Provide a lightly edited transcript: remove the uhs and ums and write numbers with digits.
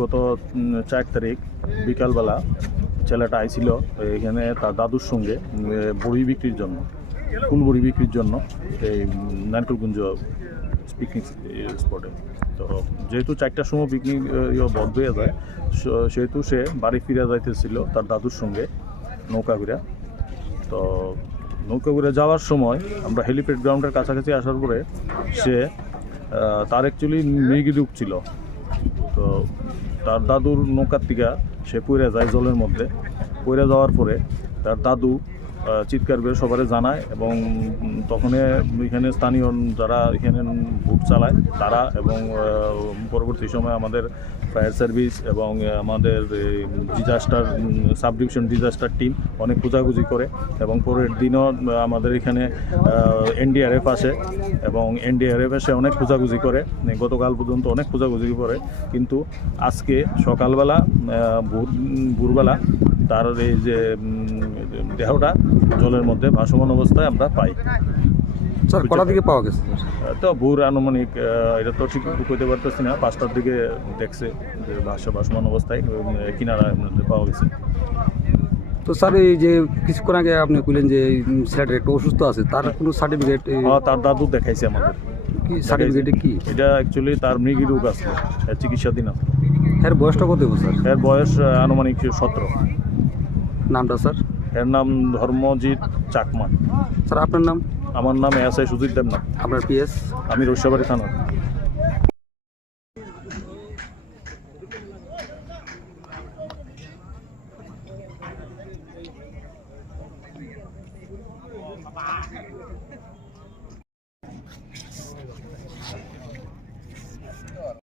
গত 4 তারিখ বিকালবেলা ছেলেটা আইছিল এখানে তার দাদুর সঙ্গে বড়ি বিক্রির জন্য, ফুল বড়ি বিক্রির জন্য এই নারকেলকুঞ্জ পিকনিক স্পটে। তো যেহেতু 4টার সময় পিকনিক বন্ধ হয়ে যায়, সেহেতু সে বাড়ি ফিরে যাইতেছিল তার দাদুর সঙ্গে নৌকা ঘুরে। তো নৌকা ঘুরে যাওয়ার সময় আমরা হেলিপ্যাড গ্রাউন্ডের কাছাকাছি আসার পরে সে তার অ্যাকচুয়ালি মৃগী ঢুকছিল। তো তার দাদুর নৌকার থেকে সে পড়ে যায় জলের মধ্যে। পড়ে যাওয়ার পরে তার দাদু চিৎকার করে সবারে জানায় এবং তখন এখানে স্থানীয় যারা এখানে বুট চালায় তারা এবং পরবর্তী সময় আমাদের ফায়ার সার্ভিস এবং আমাদের disaster sub division disaster team অনেক খোঁজাখুঁজি করে এবং পরের দিনও আমাদের এখানে এনডিআরএফ আসে এবং এনডিআরএফ এসে অনেক খোঁজাখুঁজি করে। গতকাল পর্যন্ত অনেক খোঁজাখুঁজি করে, কিন্তু আজকে সকালবেলা ভোরবেলা তার এই যে দেহটা জলের মধ্যে ভাসমান অবস্থায় আমরা পাই। স্যার কটা দিকে পাওয়া গেছে? তো ভোর আনুমানিক এটা তো ঠিক কইতে পারতেছি না, 5টার দিকে দেখছে যে ভাসমান অবস্থায় কিনারার মধ্যে পাওয়া গেছে। তো স্যার এই যে কিছুক্ষণ আগে আপনি বললেন যে ছেলেটা একটু অসুস্থ আছে, তার কোনো সার্টিফিকেট? তার দাদু দেখাইছে আমাদের। কি সার্টিফিকেটে কি? এটা অ্যাকচুয়ালি তার মৃগী রোগ আছে, চিকিৎসাধীন আছে। এর বয়সটা কত বছর? এর বয়স আনুমানিক 17। নামটা স্যার? এর নাম ধর্মজিৎ চাকমা। স্যার আপনার নাম? আমার নাম এসআই সুজিত দেবনাথ। আপনার পিএস? আমি রৈশাবাড়ি থানা।